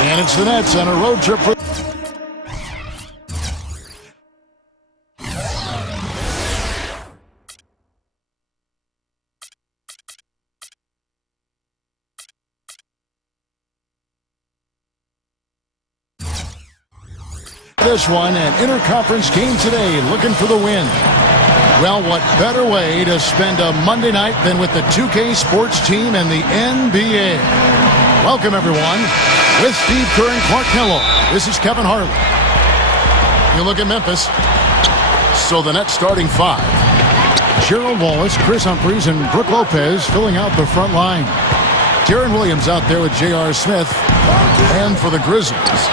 And it's the Nets on a road trip for this one, an interconference game today, looking for the win. Well, what better way to spend a Monday night than with the 2K sports team and the NBA? Welcome, everyone. With Steve Kerr and Clark Nello, this is Kevin Harlan. You look at Memphis. So the Nets starting five. Gerald Wallace, Chris Humphries, and Brook Lopez filling out the front line. Deron Williams out there with J.R. Smith. And for the Grizzlies,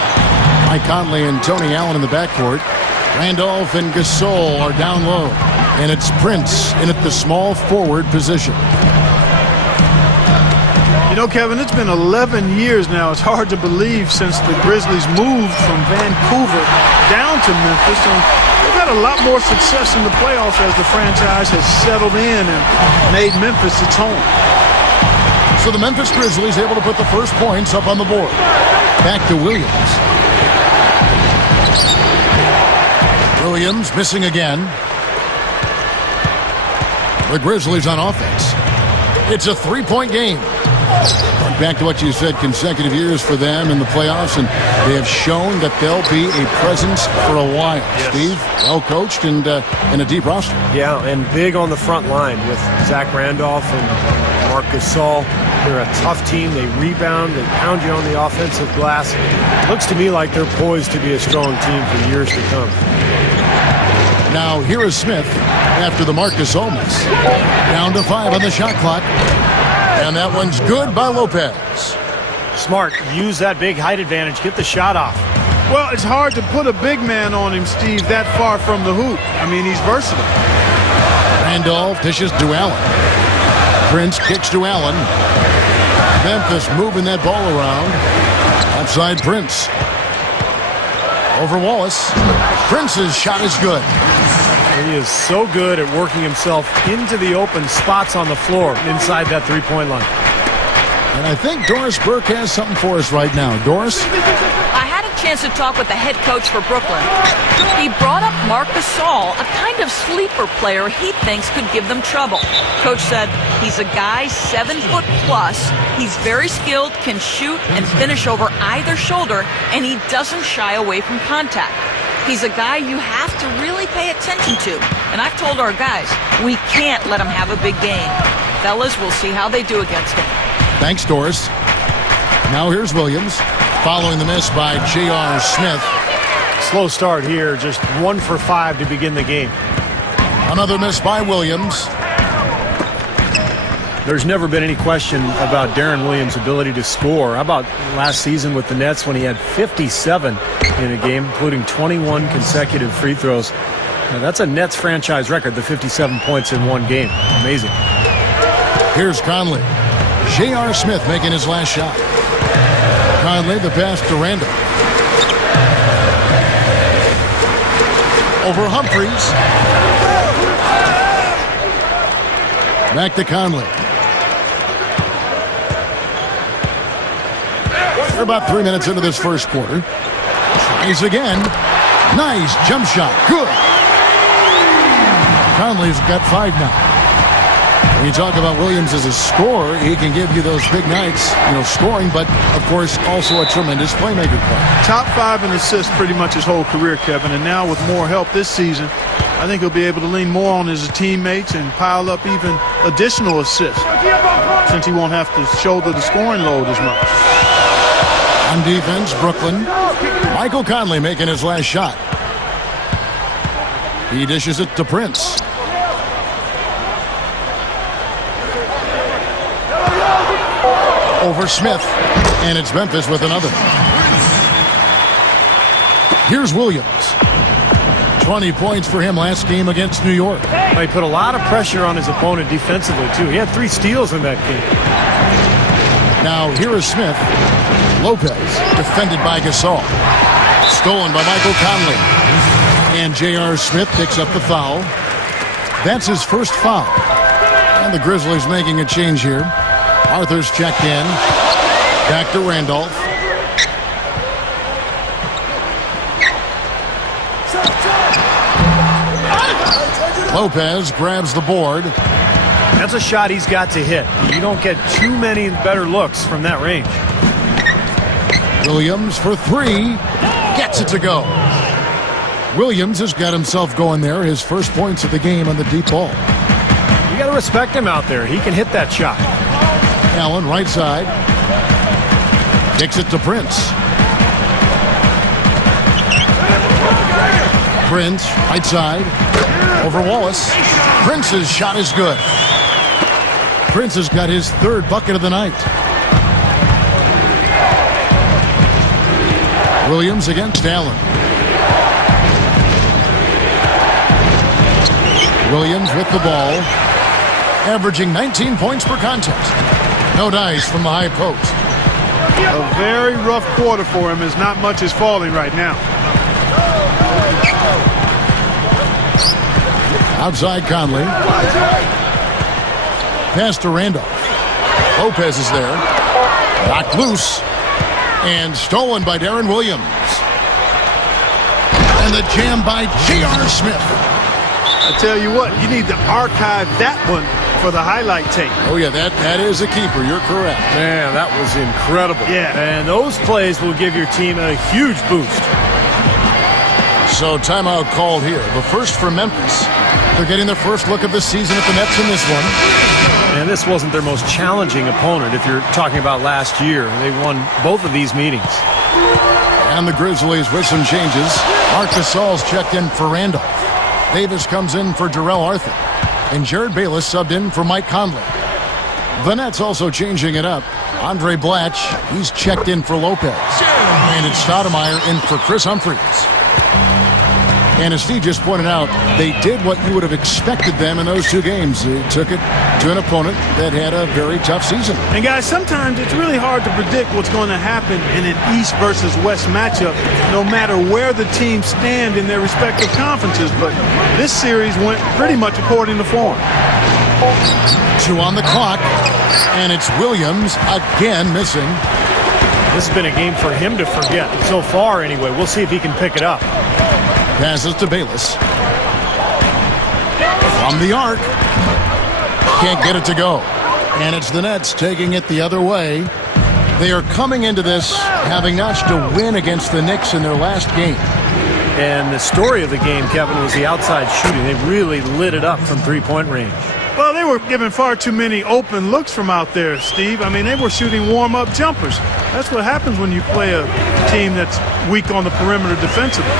Mike Conley and Tony Allen in the backcourt. Randolph and Gasol are down low. And it's Prince in at the small forward position. You know, Kevin, it's been 11 years now. It's hard to believe since the Grizzlies moved from Vancouver down to Memphis. And they've had a lot more success in the playoffs as the franchise has settled in and made Memphis its home. So the Memphis Grizzlies able to put the first points up on the board. Back to Williams. Williams missing again. The Grizzlies on offense. It's a three-point game. Back to what you said, consecutive years for them in the playoffs, and they have shown that they'll be a presence for a while. Yes. Steve, well coached and a deep roster. Yeah, and big on the front line with Zach Randolph and Marc Gasol. They're a tough team. They rebound, they pound you on the offensive glass. Looks to me like they're poised to be a strong team for years to come. Now here is Smith after the Marc Gasol miss. Down to 5 on the shot clock. And that one's good by Lopez. Smart. Use that big height advantage. Get the shot off. Well, it's hard to put a big man on him, Steve, that far from the hoop. I mean, he's versatile. Randolph dishes to Allen. Prince kicks to Allen. Memphis moving that ball around. Outside Prince. Over Wallace. Prince's shot is good. He is so good at working himself into the open spots on the floor inside that three-point line. And I think Doris Burke has something for us right now. Doris? I had a chance to talk with the head coach for Brooklyn. He brought up Marc Gasol, a kind of sleeper player he thinks could give them trouble. Coach said he's a guy 7 foot plus. He's very skilled, can shoot and finish over either shoulder, and he doesn't shy away from contact. He's a guy you have to really pay attention to. And I've told our guys, we can't let him have a big game. Fellas, we'll see how they do against him. Thanks, Doris. Now here's Williams, following the miss by J.R. Smith. Slow start here, just 1 for 5 to begin the game. Another miss by Williams. There's never been any question about Deron Williams' ability to score. How about last season with the Nets when he had 57 in a game, including 21 consecutive free throws? Now, that's a Nets franchise record, the 57 points in one game. Amazing. Here's Conley. J.R. Smith making his last shot. Conley, the pass to Randall. Over Humphries. Back to Conley. We're about 3 minutes into this first quarter. Tries again. Nice jump shot. Good. Conley's got 5 now. When you talk about Williams as a scorer, he can give you those big nights, scoring, but, of course, also a tremendous playmaker player. Top 5 in assists pretty much his whole career, Kevin, and now with more help this season, I think he'll be able to lean more on his teammates and pile up even additional assists since he won't have to shoulder the scoring load as much. On defense, Brooklyn. Michael Conley making his last shot. He dishes it to Prince. Over Smith, and it's Memphis with another. Here's Williams. 20 points for him last game against New York. He put a lot of pressure on his opponent defensively, too. He had 3 steals in that game. Now, here is Smith. Lopez, defended by Gasol. Stolen by Michael Conley. And J.R. Smith picks up the foul. That's his first foul. And the Grizzlies making a change here. Arthur's checked in. Back to Randolph. Lopez grabs the board. That's a shot he's got to hit. You don't get too many better looks from that range. Williams for 3. Gets it to go. Williams has got himself going there. His first points of the game on the deep ball. You got to respect him out there. He can hit that shot. Allen, right side. Kicks it to Prince. Prince, right side. Over Wallace. Prince's shot is good. Prince has got his 3rd bucket of the night. Williams against Allen. Williams with the ball. Averaging 19 points per contest. No dice from the high post. A very rough quarter for him, as not much is falling right now. Outside Conley. Pass to Randolph. Lopez is there. Knocked loose. And stolen by Darren Williams. And the jam by J.R. Smith. I tell you what, you need to archive that one for the highlight tape. Oh, yeah, that is a keeper. You're correct. Man, that was incredible. Yeah. And those plays will give your team a huge boost. So timeout called here. The first for Memphis. They're getting their first look of the season at the Nets in this one. And this wasn't their most challenging opponent if you're talking about last year. They won both of these meetings. And the Grizzlies with some changes. Marc Gasol's checked in for Randolph. Davis comes in for Jarrell Arthur. And Jared Bayless subbed in for Mike Conley. The Nets also changing it up. Andre Blatch, he's checked in for Lopez. And it's Stoudemire in for Chris Humphries. And as Steve just pointed out, they did what you would have expected them in those 2 games. They took it to an opponent that had a very tough season. And guys, sometimes it's really hard to predict what's going to happen in an East versus West matchup, no matter where the teams stand in their respective conferences. But this series went pretty much according to form. 2 on the clock, and it's Williams again missing. This has been a game for him to forget. So far, anyway. We'll see if he can pick it up. Passes to Bayless. From the arc. Can't get it to go. And it's the Nets taking it the other way. They are coming into this having notched a win against the Knicks in their last game. And the story of the game, Kevin, was the outside shooting. They really lit it up from 3-point range. Well, they were given far too many open looks from out there, Steve. I mean, they were shooting warm-up jumpers. That's what happens when you play a team that's weak on the perimeter defensively.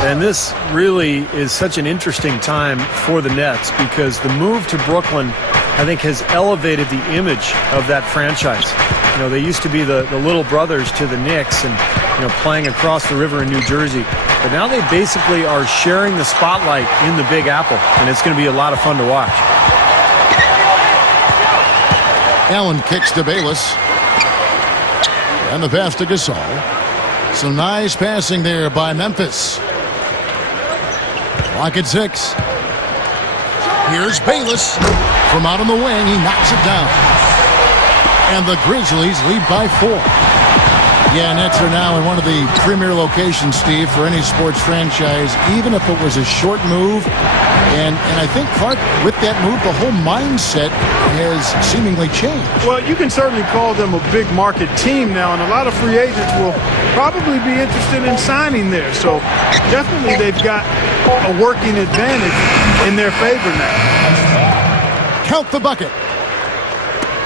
And this really is such an interesting time for the Nets because the move to Brooklyn, I think, has elevated the image of that franchise. You know, they used to be the little brothers to the Knicks and, you know, playing across the river in New Jersey. But now they basically are sharing the spotlight in the Big Apple, and it's going to be a lot of fun to watch. Allen kicks to Bayless. And the pass to Gasol. Some nice passing there by Memphis. Clock at 6. Here's Bayless. From out on the wing, he knocks it down. And the Grizzlies lead by 4. Yeah, Nets are now in one of the premier locations, Steve, for any sports franchise, even if it was a short move. And I think, Clark, with that move, the whole mindset has seemingly changed. Well, you can certainly call them a big market team now, and a lot of free agents will probably be interested in signing there. So definitely they've got a working advantage in their favor now. Count the bucket.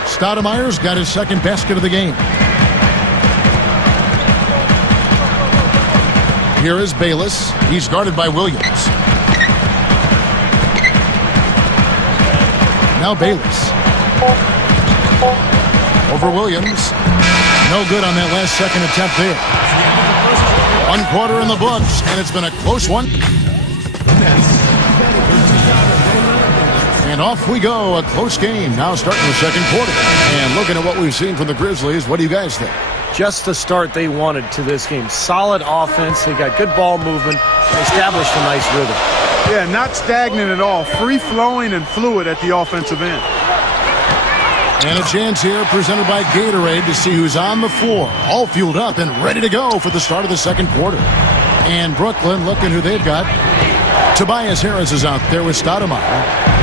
Stoudemire's got his second basket of the game. Here is Bayless. He's guarded by Williams. Now Bayless. Over Williams. No good on that last second attempt there. 1 quarter in the books, and it's been a close one. And off we go, a close game. Now starting the second quarter. And looking at what we've seen from the Grizzlies, what do you guys think? Just the start they wanted to this game. Solid offense. They got good ball movement. They established a nice rhythm. Yeah, not stagnant at all. Free-flowing and fluid at the offensive end. And a chance here presented by Gatorade to see who's on the floor. All fueled up and ready to go for the start of the second quarter. And Brooklyn, looking who they've got. Tobias Harris is out there with Stoudemire.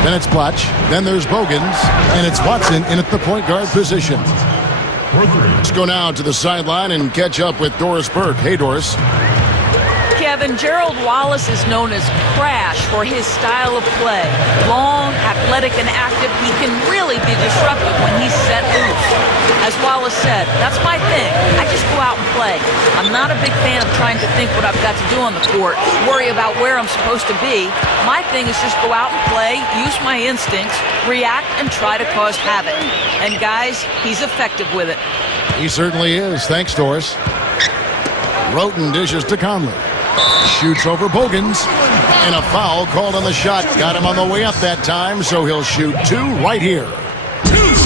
Then it's Blatch. Then there's Bogans. And it's Watson in at the point guard position. Let's go now to the sideline and catch up with Doris Burke. Hey, Doris. Kevin, Gerald Wallace is known as Crash for his style of play. Long, athletic, and active, he can really be disruptive when he's set loose. As Wallace said, that's my thing. I just go out and play. I'm not a big fan of trying to think what I've got to do on the court, worry about where I'm supposed to be. My thing is just go out and play, use my instincts, react, and try to cause havoc. And guys, he's effective with it. He certainly is. Thanks, Doris. Roten dishes to Conley. Shoots over Bogans. And a foul called on the shot. Got him on the way up that time, so he'll shoot 2 right here. It's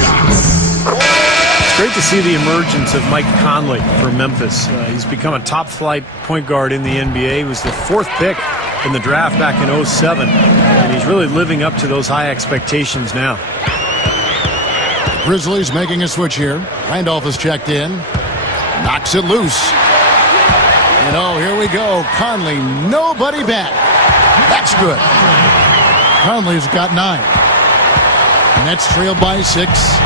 great to see the emergence of Mike Conley for Memphis. He's become a top-flight point guard in the NBA. He was the 4th pick in the draft back in 2007. And he's really living up to those high expectations now. Grizzlies making a switch here. Randolph is checked in. Knocks it loose. And oh, here we go. Conley, nobody back. That's good. Conley's got 9. Nets trailed by 6.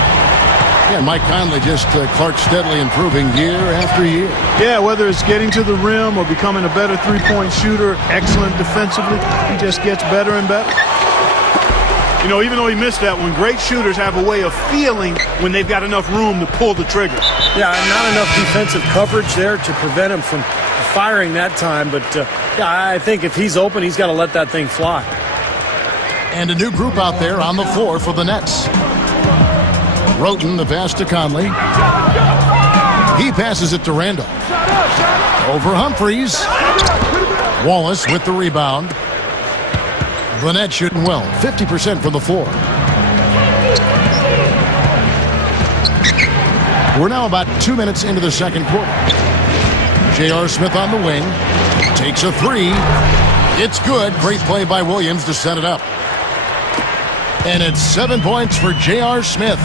Yeah, Mike Conley just Clark steadily improving year after year. Yeah, whether it's getting to the rim or becoming a better three-point shooter, excellent defensively, he just gets better and better. You know, even though he missed that one, great shooters have a way of feeling when they've got enough room to pull the trigger. Yeah, not enough defensive coverage there to prevent him from firing that time. But, yeah, I think if he's open, he's got to let that thing fly. And a new group out there on the floor for the Nets. Roten, the pass to Conley. He passes it to Randolph. Over Humphries. Wallace with the rebound. The Nets shooting well, 50% from the floor. We're now about 2 minutes into the second quarter. J.R. Smith on the wing. Takes a 3. It's good. Great play by Williams to set it up. And it's 7 points for J.R. Smith.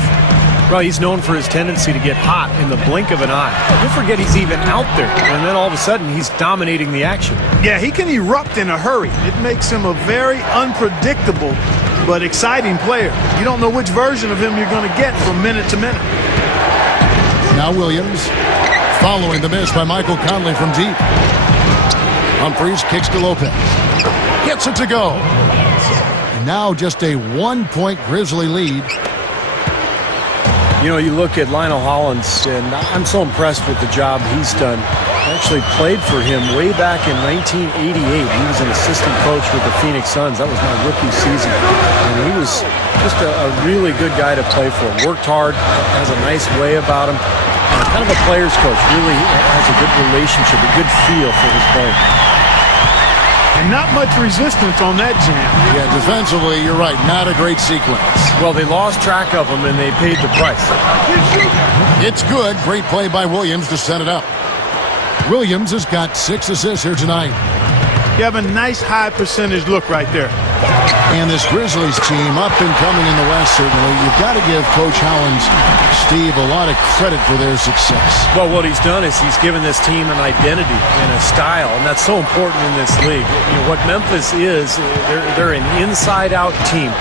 Well, he's known for his tendency to get hot in the blink of an eye. You forget he's even out there, and then all of a sudden he's dominating the action. Yeah, he can erupt in a hurry. It makes him a very unpredictable but exciting player. You don't know which version of him you're going to get from minute to minute. Now Williams following the miss by Michael Conley from deep. Humphries kicks to Lopez. Gets it to go. And now just a 1-point Grizzly lead. You know, you look at Lionel Hollins, and I'm so impressed with the job he's done. I actually played for him way back in 1988. He was an assistant coach with the Phoenix Suns. That was my rookie season. And he was just a really good guy to play for. Worked hard, has a nice way about him. Kind of a player's coach. Really has a good relationship, a good feel for his play. And not much resistance on that jam. Yeah, defensively, you're right. Not a great sequence. Well, they lost track of him, and they paid the price. It's good. Great play by Williams to set it up. Williams has got 6 assists here tonight. You have a nice high percentage look right there. And this Grizzlies team, up and coming in the West, certainly. You've got to give Coach Howland, Steve, a lot of credit for their success. Well, what he's done is he's given this team an identity and a style, and that's so important in this league. You know, what Memphis is, they're an inside-out team.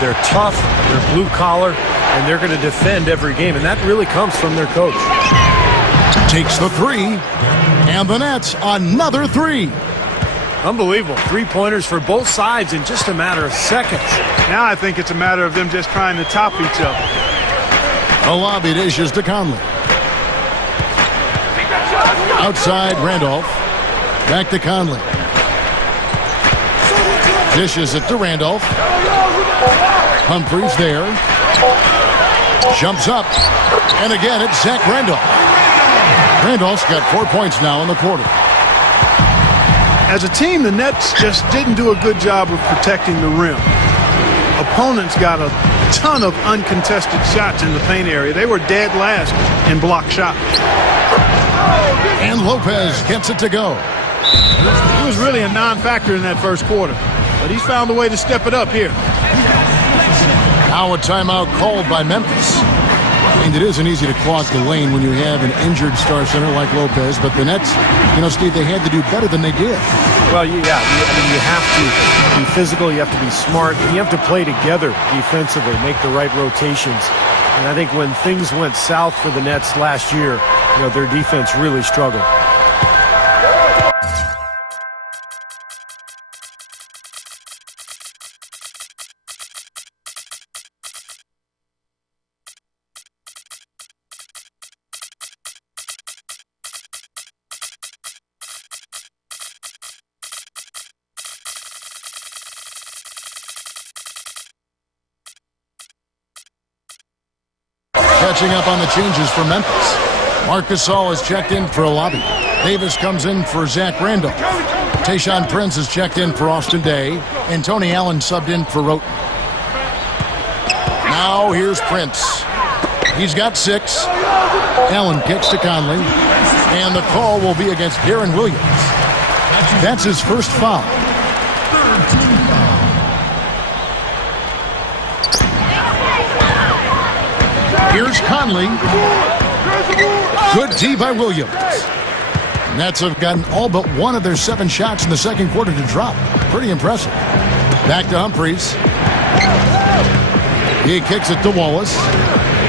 They're tough, they're blue-collar, and they're going to defend every game, and that really comes from their coach. Takes the 3, and the Nets, another 3. Unbelievable. 3-pointers for both sides in just a matter of seconds. Now I think it's a matter of them just trying to top each other. Olabi dishes to Conley. Outside, Randolph. Back to Conley. Dishes it to Randolph. Humphries there. Jumps up. And again, it's Zach Randolph. Randolph's got 4 points now in the quarter. As a team, the Nets just didn't do a good job of protecting the rim. Opponents got a ton of uncontested shots in the paint area. They were dead last in block shots. And Lopez gets it to go. He was really a non-factor in that first quarter, but he's found a way to step it up here. Now a timeout called by Memphis. And it isn't easy to clog the lane when you have an injured star center like Lopez, but the Nets, Steve, they had to do better than they did. Well, you have to be physical, you have to be smart, and you have to play together defensively, make the right rotations. And I think when things went south for the Nets last year, their defense really struggled. Catching up on the changes for Memphis. Marc Gasol is checked in for Olabi. Davis comes in for Zach Randolph. Tayshaun Prince is checked in for Austin Day. And Tony Allen subbed in for Roten. Now here's Prince. He's got 6. Allen kicks to Conley. And the call will be against Darren Williams. That's his first foul. Here's Conley. Good D by Williams. Nets have gotten all but one of their 7 shots in the second quarter to drop. Pretty impressive. Back to Humphries. He kicks it to Wallace.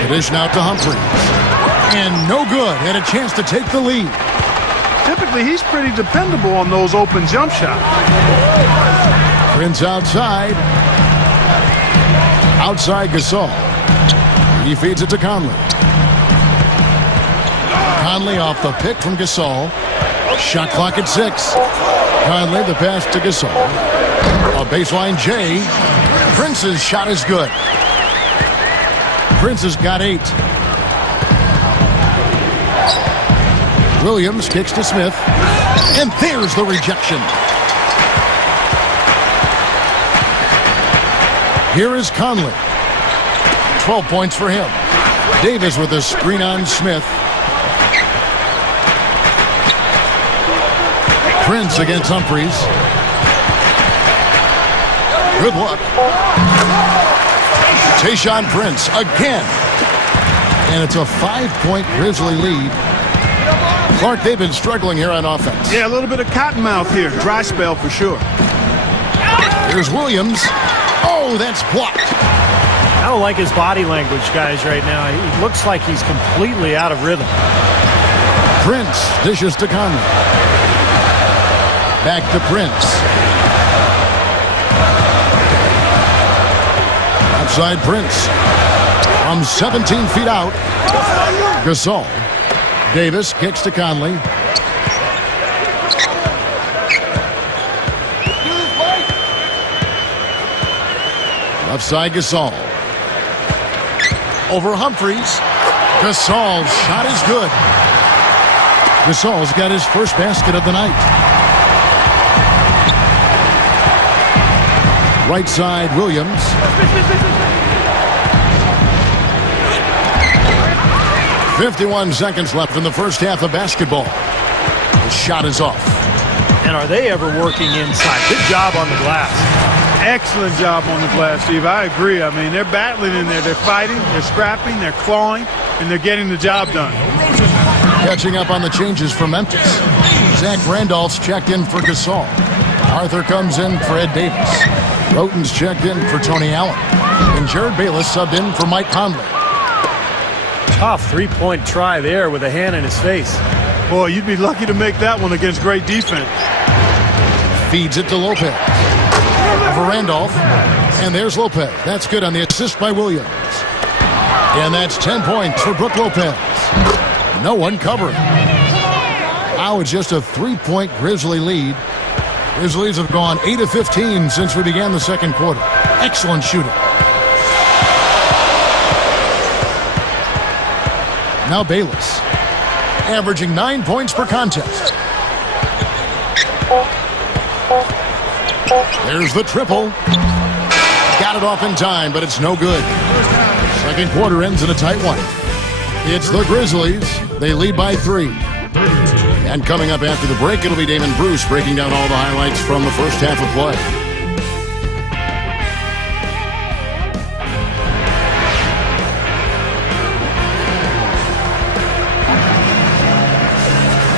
The dish now to Humphries. And no good. Had a chance to take the lead. Typically, he's pretty dependable on those open jump shots. Prince outside. Outside Gasol. He feeds it to Conley. Conley off the pick from Gasol. Shot clock at 6. Conley the pass to Gasol. A baseline J. Prince's shot is good. Prince has got 8. Williams kicks to Smith. And there's the rejection. Here is Conley. 12 points for him. Davis with a screen on Smith. Prince against Humphries. Good luck. Tayshaun Prince again. And it's a 5-point Grizzly lead. Clark, they've been struggling here on offense. Yeah, a little bit of cottonmouth here. Dry spell for sure. Here's Williams. Oh, that's blocked. I don't like his body language, guys, right now. He looks like he's completely out of rhythm. Prince dishes to Conley. Back to Prince. Outside Prince. From 17 feet out. Gasol. Davis kicks to Conley. Left side Gasol. Over Humphries. Gasol's shot is good. Gasol's got his first basket of the night. Right side Williams. .51 seconds left in the first half of basketball. The shot is off. And are they ever working inside? Good job on the glass. Excellent job on the glass, Steve. I agree. I mean, they're battling in there. They're fighting, they're scrapping, they're clawing, and they're getting the job done. Catching up on the changes for Memphis. Zach Randolph's checked in for Gasol. Arthur comes in for Ed Davis. Roten's checked in for Tony Allen. And Jared Bayless subbed in for Mike Conley. Tough three-point try there with a hand in his face. Boy, you'd be lucky to make that one against great defense. Feeds it to Lopez. Over Randolph. And there's Lopez. That's good on the assist by Williams. And that's 10 points for Brook Lopez. No one covering. Now it's just a 3-point Grizzly lead. Grizzlies have gone 8 of 15 since we began the second quarter. Excellent shooting. Now Bayless. averaging 9 points per contest. There's the triple. Got it off in time, but it's no good. Second quarter ends in a tight one. It's the Grizzlies. They lead by 3. And coming up after the break, it'll be Damon Bruce breaking down all the highlights from the first half of play.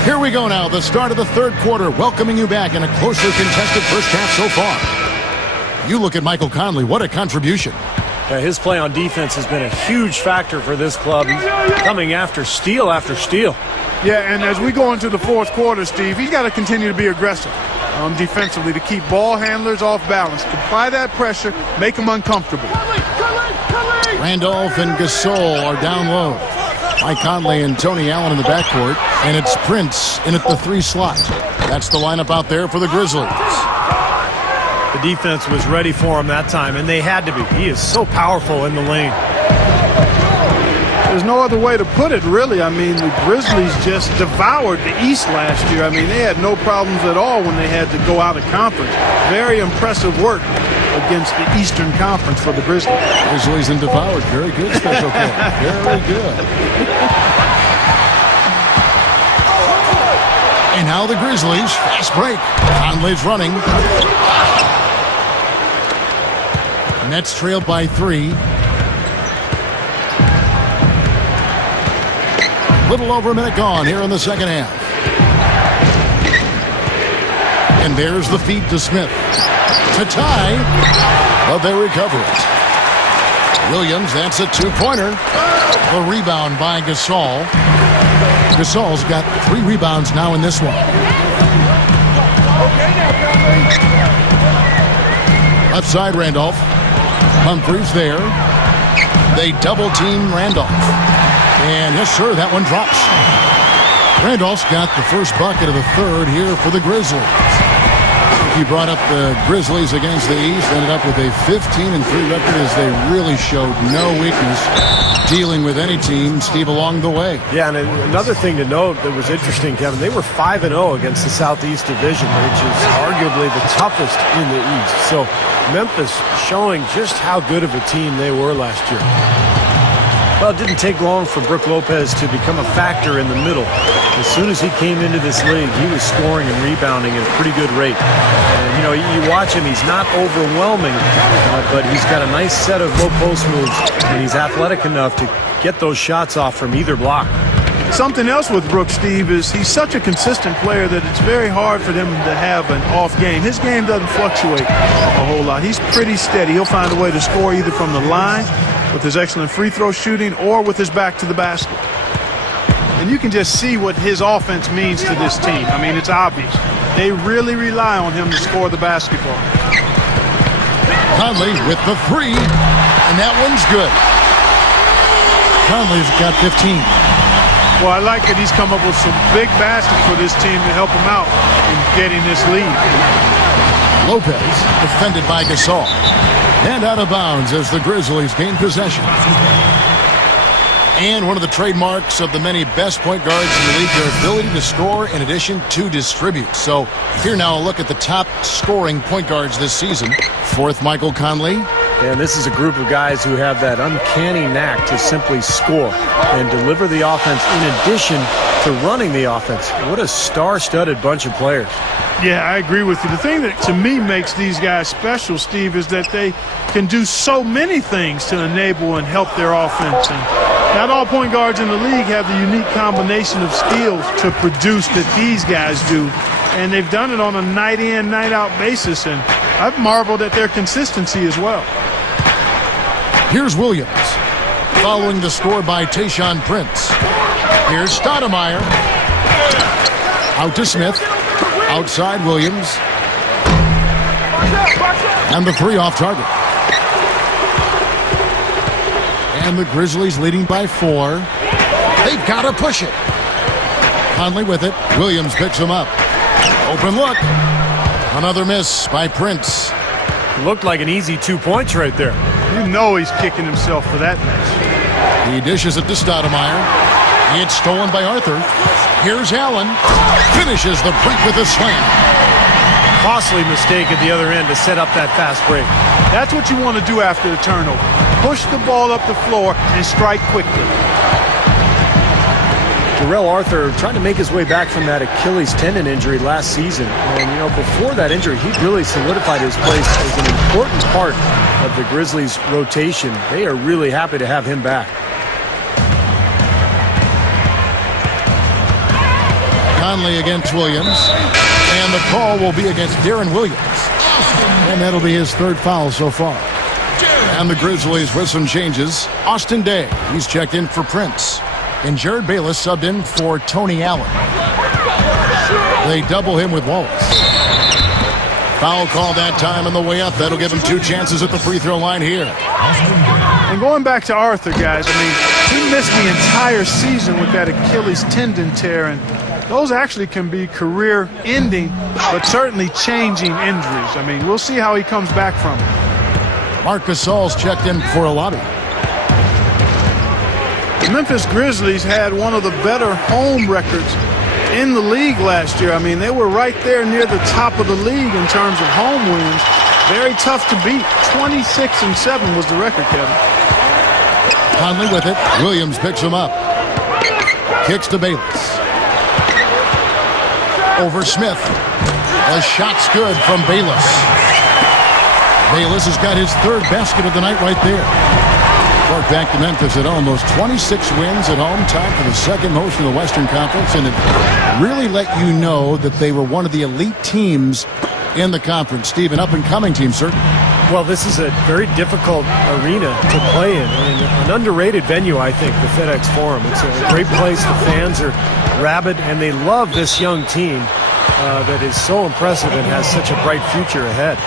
Here we go now, the start of the third quarter, welcoming you back in a closely contested first half so far. You look at Michael Conley, what a contribution. Yeah, his play on defense has been a huge factor for this club. He's coming after steal after steal. Yeah, and as we go into the fourth quarter, Steve, he's got to continue to be aggressive defensively to keep ball handlers off balance. Apply that pressure, make them uncomfortable. Randolph and Gasol are down low. Mike Conley and Tony Allen in the backcourt, and it's Prince in at the 3 slot. That's the lineup out there for the Grizzlies. The defense was ready for him that time, and they had to be. He is so powerful in the lane. There's no other way to put it, really. I mean, the Grizzlies just devoured the East last year. I mean, they had no problems at all when they had to go out of conference. Very impressive work against the Eastern Conference for the Grizzlies. Grizzlies and devoured. Very good special play. Very good. And now the Grizzlies. Fast break. Conley's running. Nets trailed by 3. Little over a minute gone here in the second half. And there's the feed to Smith. To tie, but they recover it. Williams, that's a 2-pointer. The rebound by Gasol. Gasol's got 3 rebounds now in this one. Left side, Randolph. Humphries there. They double-team Randolph. And yes, sir, that one drops. Randolph's got the first bucket of the third here for the Grizzlies. He brought up the Grizzlies against the East, ended up with a 15-3 record as they really showed no weakness dealing with any team, Steve, along the way. Yeah, and another thing to note that was interesting, Kevin, they were 5-0 against the Southeast Division, which is arguably the toughest in the East. So Memphis showing just how good of a team they were last year. Well, it didn't take long for Brook Lopez to become a factor in the middle. As soon as he came into this league, he was scoring and rebounding at a pretty good rate. And, you know, you watch him, he's not overwhelming, but he's got a nice set of low post moves, and he's athletic enough to get those shots off from either block. Something else with Brook, Steve, is he's such a consistent player that it's very hard for them to have an off game. His game doesn't fluctuate a whole lot. He's pretty steady. He'll find a way to score either from the line with his excellent free throw shooting or with his back to the basket. And you can just see what his offense means to this team. I mean, it's obvious. They really rely on him to score the basketball. Conley with the 3, and that one's good. Conley's got 15. Well, I like that he's come up with some big baskets for this team to help him out in getting this lead. Lopez defended by Gasol. And out of bounds as the Grizzlies gain possession. And one of the trademarks of the many best point guards in the league, their ability to score in addition to distribute. So here now a look at the top scoring point guards this season. 4th, Michael Conley. And this is a group of guys who have that uncanny knack to simply score and deliver the offense in addition to running the offense. What a star-studded bunch of players. Yeah, I agree with you. The thing that to me makes these guys special, Steve, is that they can do so many things to enable and help their offense. And not all point guards in the league have the unique combination of skills to produce that these guys do. And they've done it on a night-in, night-out basis. And I've marveled at their consistency as well. Here's Williams, following the score by Tayshaun Prince. Here's Stoudemire. Out to Smith. Outside Williams. And the 3 off target. And the Grizzlies leading by 4. They've got to push it. Conley with it. Williams picks him up. Open look. Another miss by Prince. Looked like an easy 2 points right there. You know he's kicking himself for that miss. He dishes it to Stoudemire. It's stolen by Arthur. Here's Allen. Finishes the break with a slam. Costly mistake at the other end to set up that fast break. That's what you want to do after the turnover. Push the ball up the floor and strike quickly. Darrell Arthur trying to make his way back from that Achilles tendon injury last season. And, you know, before that injury, he really solidified his place as an important part of the Grizzlies' rotation. They are really happy to have him back. Conley against Williams. And the call will be against Darren Williams. And that'll be his third foul so far. And the Grizzlies with some changes. Austin Day, he's checked in for Prince. And Jared Bayless subbed in for Tony Allen. They double him with Wallace. Foul call that time on the way up. That'll give him 2 chances at the free throw line here. And going back to Arthur, guys, I mean, he missed the entire season with that Achilles tendon tear, and those actually can be career-ending, but certainly changing injuries. I mean, we'll see how he comes back from it. Marc Gasol's checked in for a lobby. The Memphis Grizzlies had one of the better home records in the league last year. I mean, they were right there near the top of the league in terms of home wins. Very tough to beat. 26-7 was the record, Kevin. Conley with it. Williams picks him up. Kicks to Bayless. Over Smith. The shot's good from Bayless. Bayless has got his 3rd basket of the night right there. Brought back to Memphis at almost 26 wins at home, tied for the 2nd most in the Western Conference, and it really let you know that they were one of the elite teams in the conference. Steve, an up-and-coming team, certainly. Well, this is a very difficult arena to play in. I mean, an underrated venue, I think, the FedEx Forum. It's a great place. The fans are rabid, and they love this young team that is so impressive and has such a bright future ahead.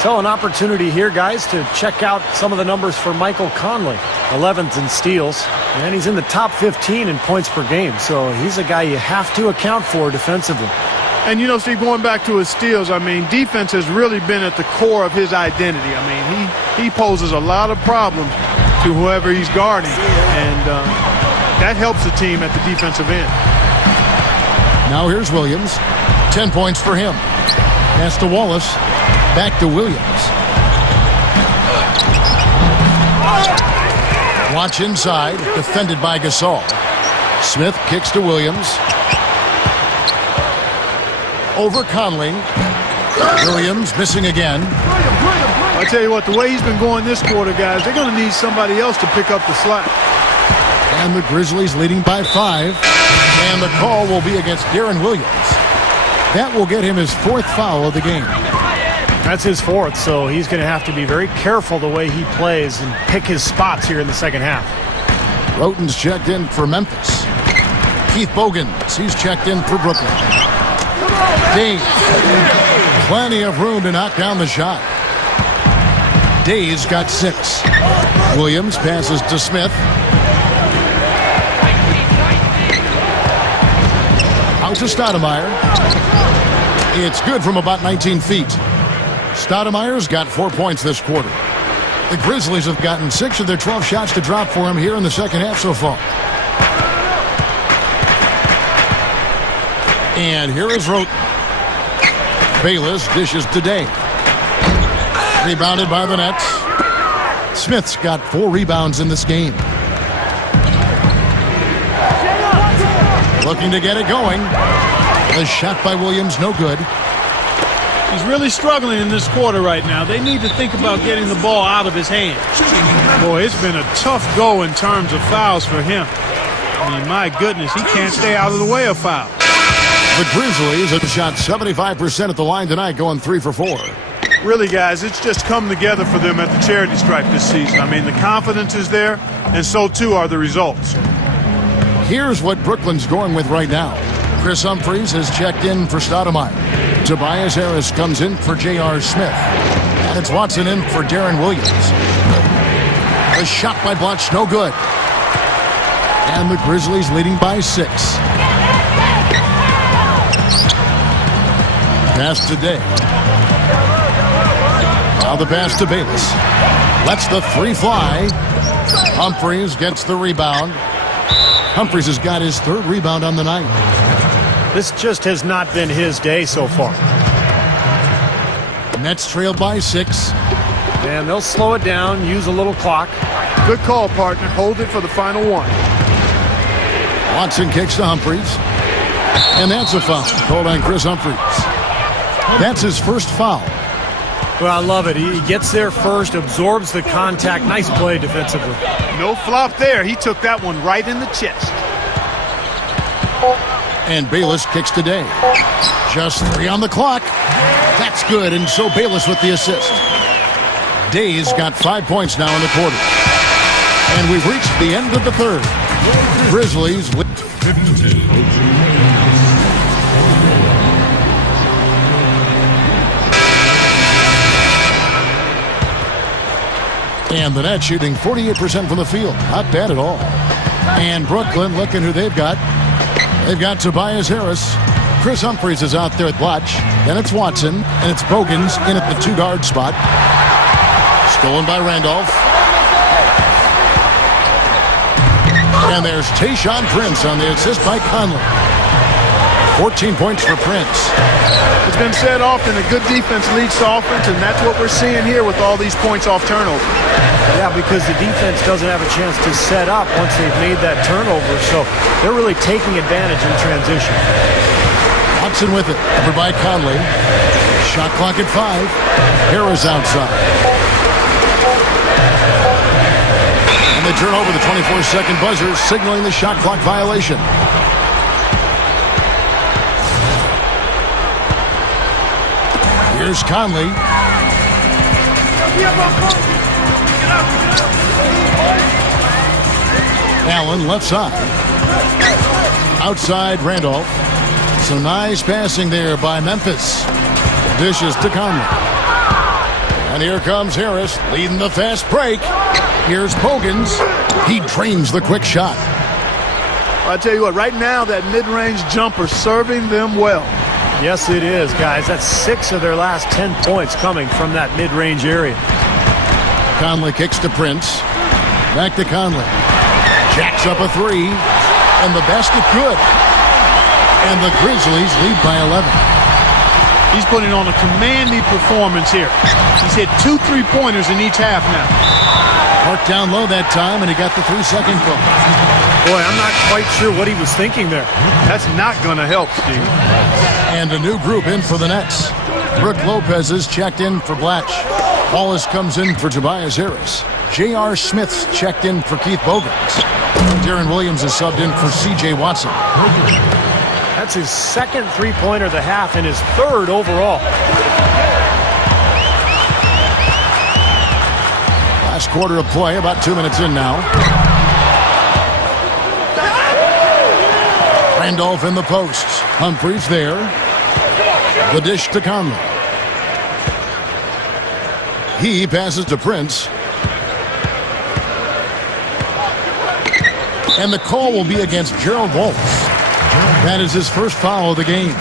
So an opportunity here, guys, to check out some of the numbers for Michael Conley. 11th in steals, and he's in the top 15 in points per game. So he's a guy you have to account for defensively. And, you know, Steve, going back to his steals, I mean, defense has really been at the core of his identity. I mean, he poses a lot of problems to whoever he's guarding, and that helps the team at the defensive end. Now here's Williams. 10 points for him. Pass to Wallace. Back to Williams. Watch inside. Defended by Gasol. Smith kicks to Williams. Over Conley. Williams missing again. I tell you what, the way he's been going this quarter, guys, they're going to need somebody else to pick up the slack. And the Grizzlies leading by 5. And the call will be against Darren Williams. That will get him his 4th foul of the game. That's his 4th, so he's going to have to be very careful the way he plays and pick his spots here in the second half. Roten's checked in for Memphis. Keith Bogans, he's checked in for Brooklyn. Days. Plenty of room to knock down the shot. Days got 6. Williams passes to Smith. Out to Stoudemire. It's good from about 19 feet. Stoudemire's got 4 points this quarter. The Grizzlies have gotten 6 of their 12 shots to drop for him here in the second half so far. And here is Roten. Bayless dishes to Day. Rebounded by the Nets. Smith's got 4 rebounds in this game. Looking to get it going. The shot by Williams, no good. He's really struggling in this quarter right now. They need to think about getting the ball out of his hands. Boy, it's been a tough go in terms of fouls for him. I mean, my goodness, he can't stay out of the way of fouls. The Grizzlies have shot 75% at the line tonight, going 3 for 4. Really, guys, it's just come together for them at the charity stripe this season. I mean, the confidence is there, and so too are the results. Here's what Brooklyn's going with right now. Chris Humphries has checked in for Stoudemire. Tobias Harris comes in for J.R. Smith. And it's Watson in for Darren Williams. The shot by Butch, no good. And the Grizzlies leading by 6. Pass to Day. Now the pass to Bayless. Lets the 3 fly. Humphries gets the rebound. Humphries has got his 3rd rebound on the night. This just has not been his day so far. Nets trail by 6. And they'll slow it down, use a little clock. Good call, partner. Hold it for the final one. Watson kicks to Humphries. And that's a foul called on Chris Humphries. That's his first foul. Well, I love it. He gets there first, absorbs the contact. Nice play defensively. No flop there. He took that one right in the chest. And Bayless kicks to Day. Just 3 on the clock. That's good, and so Bayless with the assist. Day's got 5 points now in the quarter. And we've reached the end of the 3rd. Grizzlies with... And the Nets shooting 48% from the field. Not bad at all. And Brooklyn, looking who they've got. They've got Tobias Harris. Chris Humphries is out there at Blatch. Then it's Watson. And it's Bogans in at the 2-guard spot. Stolen by Randolph. And there's Tayshaun Prince on the assist by Conley. 14 points for Prince. It's been said often that good defense leads to offense, and that's what we're seeing here with all these points off turnover. Yeah, because the defense doesn't have a chance to set up once they've made that turnover, so they're really taking advantage in transition. Watson with it, over by Conley. Shot clock at 5. Harris outside. And they turn over the 24-second buzzer, signaling the shot clock violation. Here's Conley. Allen left side. Outside Randolph. Some nice passing there by Memphis. Dishes to Conley. And here comes Harris leading the fast break. Here's Bogans. He drains the quick shot. I tell you what, right now that mid-range jumper serving them well. Yes, it is, guys. That's 6 of their last 10 points coming from that mid-range area. Conley kicks to Prince. Back to Conley. Jacks up a 3. And the basket good. And the Grizzlies lead by 11. He's putting on a commanding performance here. He's hit 2 3-pointers in each half now. Marked down low that time, and he got the 3-second call. Boy, I'm not quite sure what he was thinking there. That's not going to help, Steve. And a new group in for the Nets. Brooke Lopez is checked in for Blatch. Wallace comes in for Tobias Harris. J.R. Smith's checked in for Keith Bogans. Darren Williams is subbed in for C.J. Watson. That's his 2nd 3-pointer of the half and his 3rd overall. Last quarter of play, about 2 minutes in now. Randolph in the posts. Humphries there. The dish to Conley. He passes to Prince. And the call will be against Gerald Wallace. That is his first foul of the game.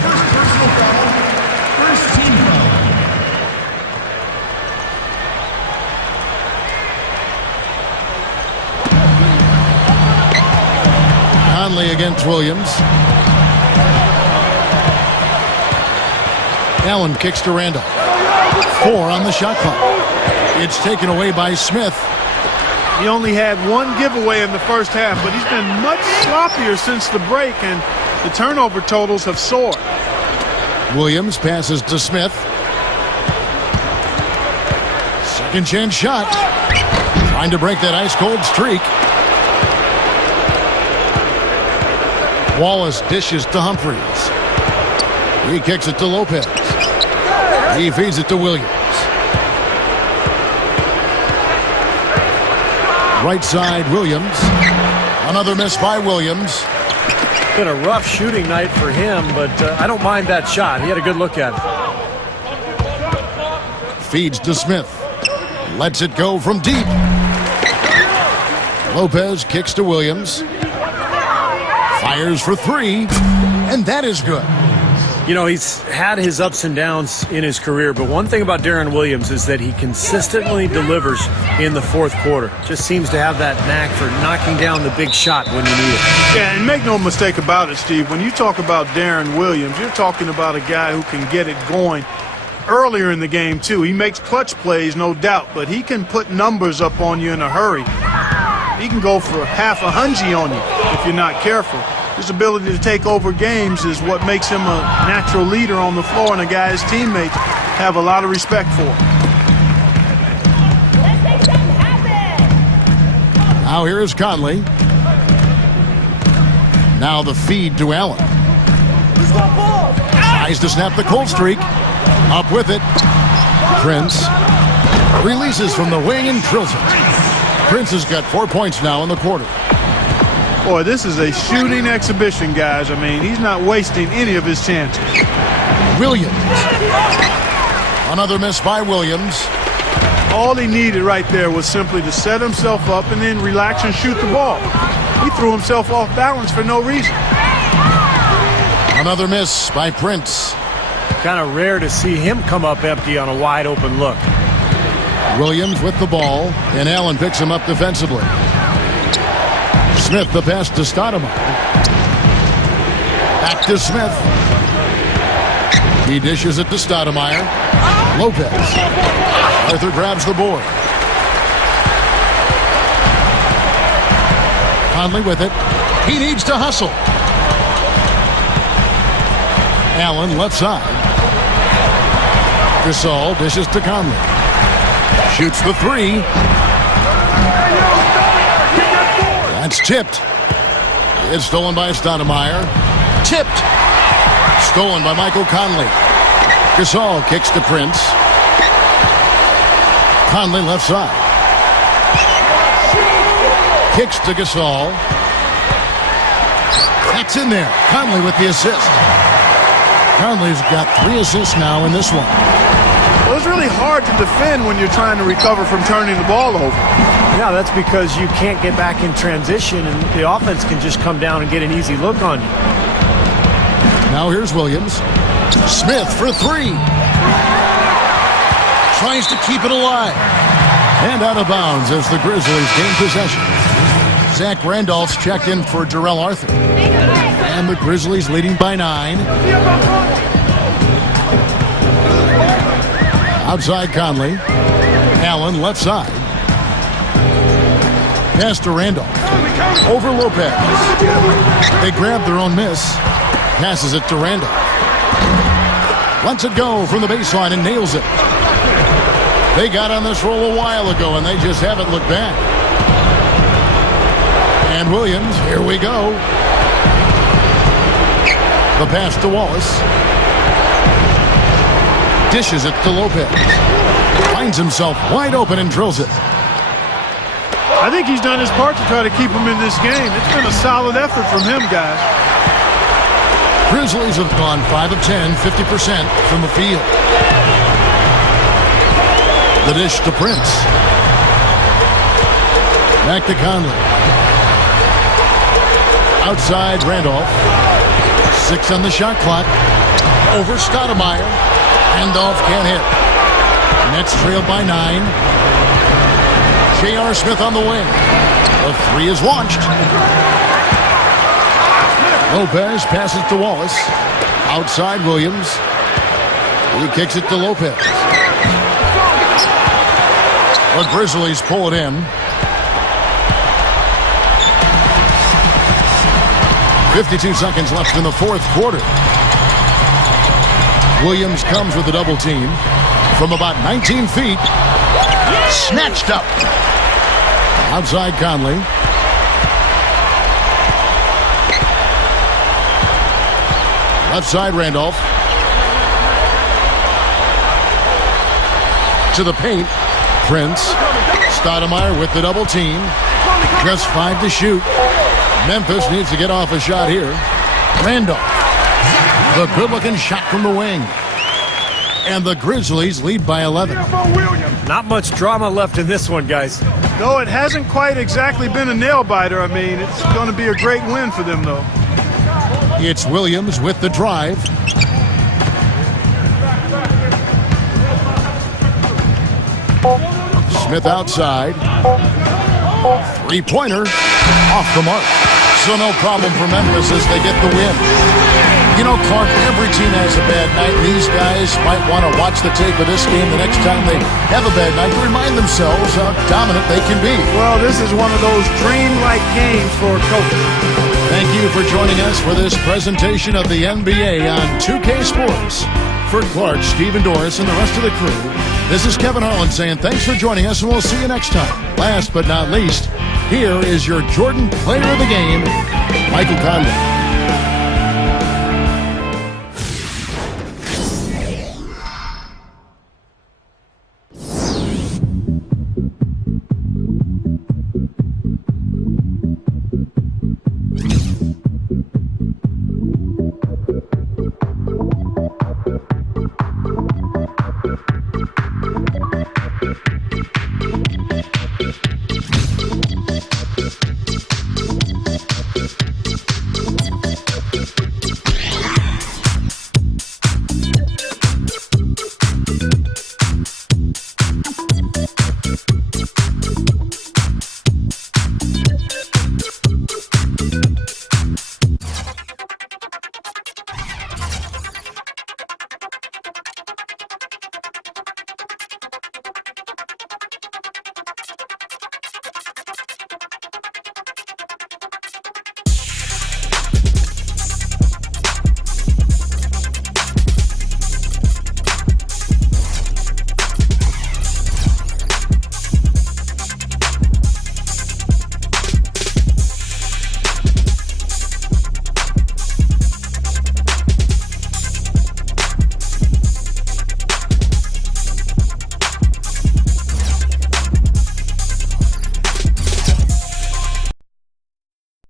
First team foul. Conley against Williams. Allen kicks to Randolph. 4 on the shot clock. It's taken away by Smith. He only had 1 giveaway in the first half, but he's been much sloppier since the break, and the turnover totals have soared. Williams passes to Smith. Second chance shot. Trying to break that ice-cold streak. Wallace dishes to Humphries. He kicks it to Lopez. He feeds it to Williams. Right side, Williams. Another miss by Williams. Been a rough shooting night for him, but I don't mind that shot. He had a good look at it. Feeds to Smith. Lets it go from deep. Lopez kicks to Williams. Fires for 3. And that is good. You know, he's had his ups and downs in his career, but one thing about Darren Williams is that he consistently delivers in the fourth quarter. Just seems to have that knack for knocking down the big shot when you need it. Yeah, and make no mistake about it, Steve. When you talk about Darren Williams, you're talking about a guy who can get it going earlier in the game, too. He makes clutch plays, no doubt, but he can put numbers up on you in a hurry. He can go for half a hundred on you if you're not careful. His ability to take over games is what makes him a natural leader on the floor and a guy his teammates have a lot of respect for. Now here is Conley. Now the feed to Allen. Tries to snap the cold streak. Up with it. Prince releases from the wing and drills it. Prince has got 4 points now in the quarter. Boy, this is a shooting exhibition, guys. I mean, he's not wasting any of his chances. Williams. Another miss by Williams. All he needed right there was simply to set himself up and then relax and shoot the ball. He threw himself off balance for no reason. Another miss by Prince. Kind of rare to see him come up empty on a wide open look. Williams with the ball, and Allen picks him up defensively. Smith the pass to Stoudemire. Back to Smith. He dishes it to Stoudemire. Lopez. Arthur grabs the board. Conley with it. He needs to hustle. Allen left side. Gasol dishes to Conley. Shoots the three. That's tipped. It's stolen by Stoudemire. Tipped. Stolen by Michael Conley. Gasol kicks to Prince. Conley left side. Kicks to Gasol. That's in there. Conley with the assist. Conley's got 3 assists now in this one. Well, it's really hard to defend when you're trying to recover from turning the ball over. Yeah, that's because you can't get back in transition, and the offense can just come down and get an easy look on you. Now here's Williams. Smith for 3. Tries to keep it alive. And out of bounds as the Grizzlies gain possession. Zach Randolph's checked in for Darrell Arthur. And the Grizzlies leading by 9. Outside Conley. Allen left side. Pass to Randolph. Over Lopez. They grab their own miss. Passes it to Randolph. Lets it go from the baseline and nails it. They got on this roll a while ago and they just haven't looked back. And Williams, here we go. The pass to Wallace. Dishes it to Lopez. Finds himself wide open and drills it. I think he's done his part to try to keep him in this game. It's been a solid effort from him, guys. Grizzlies have gone 5 of 10, 50% from the field. The dish to Prince. Back to Conley. Outside Randolph. 6 on the shot clock. Over Stoudemire. Randolph can't hit. Nets trailed by 9. J.R. Smith on the wing. The 3 is launched. Lopez passes to Wallace. Outside Williams. He kicks it to Lopez. The Grizzlies pull it in. 52 seconds left in the fourth quarter. Williams comes with a double team from about 19 feet. Snatched up. Outside Conley. Left side Randolph. To the paint. Prince. Stoudemire with the double team. Just 5 to shoot. Memphis needs to get off a shot here. Randolph. The good-looking shot from the wing. And the Grizzlies lead by 11. Not much drama left in this one, guys. No, it hasn't quite exactly been a nail-biter. I mean, it's going to be a great win for them, though. It's Williams with the drive. Smith outside. Three-pointer off the mark. So no problem for Memphis as they get the win. You know, Clark, every team has a bad night. These guys might want to watch the tape of this game the next time they have a bad night to remind themselves how dominant they can be. Well, this is one of those dream-like games for a coach. Thank you for joining us for this presentation of the NBA on 2K Sports. For Clark, Stephen Doris, and the rest of the crew, this is Kevin Harlan saying thanks for joining us, and we'll see you next time. Last but not least, here is your Jordan Player of the Game, Michael Conley.